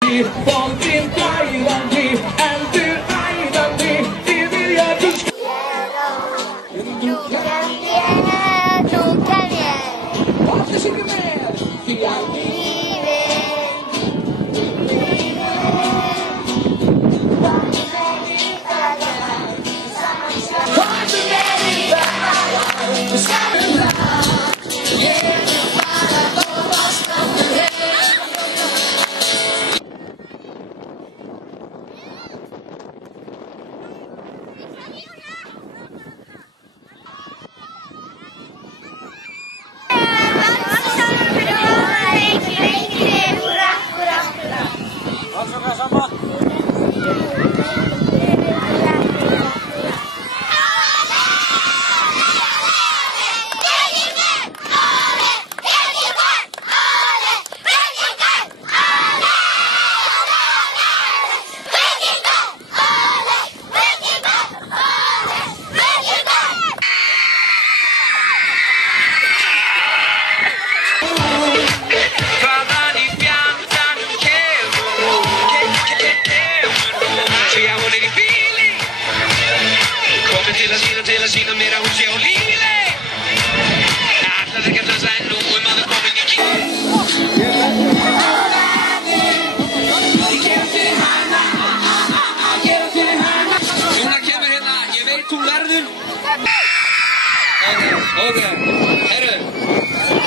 Valgrind æðandi, eldur æðandi, við vilja duska. Dúkar ég. Allir syngja með, því að sama. Til að sína mér að hún sé á lífi. Ætlar ekki að dansa en nú maður komin í lífi. Ég gera fyrir hana, gera fyrir hana. Núna kemur hérna, ég veit hún verður. Ok, herru.